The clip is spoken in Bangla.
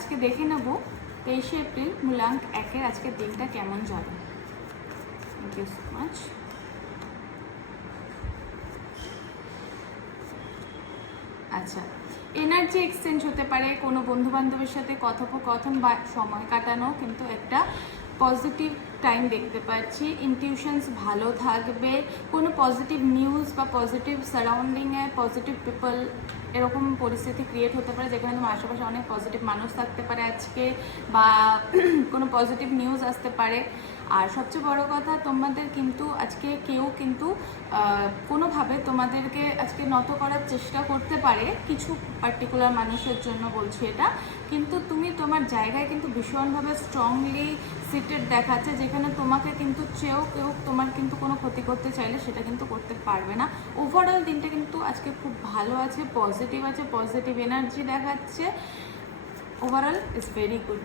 আজকে দেখে নেব 23শে এপ্রিল মূলাঙ্ক 1-এর আজকের দিনটা কেমন যাবে। Thank you so much. আচ্ছা, এনার্জি এক্সচেঞ্জ হতে পারে, কোনো বন্ধুবান্ধবের সাথে কথোপকথন বা সময় কাটানো, কিন্তু একটা পজিটিভ টাইম দেখতে পাচ্ছি। ইনটিউশনস ভালো থাকবে, কোনো পজিটিভ নিউজ বা পজিটিভ সারাউন্ডিংয়ে পজিটিভ পিপল এরকম পরিস্থিতি ক্রিয়েট হতে পারে যেখানে তোমার আশেপাশে অনেক পজিটিভ মানুষ থাকতে পারে আজকে, বা কোনো পজিটিভ নিউজ আসতে পারে। আর সবচেয়ে বড় কথা, তোমাদের কিন্তু আজকে কেউ কিন্তু কোনোভাবে তোমাদেরকে আজকে নত করার চেষ্টা করতে পারে, কিছু পার্টিকুলার মানুষের জন্য বলছি এটা, কিন্তু তুমি তোমার জায়গায় কিন্তু ভীষণভাবে স্ট্রংলি সিটেড দেখাচ্ছে, যেখানে তোমাকে কিন্তু চেয়েও কেউ তোমার কিন্তু কোনো ক্ষতি করতে চাইলে সেটা কিন্তু করতে পারবে না। ওভারঅল দিনটা কিন্তু আজকে খুব ভালো আছে, পজিটিভ আছে, পজিটিভ এনার্জি দেখাচ্ছে। Overall it's very good.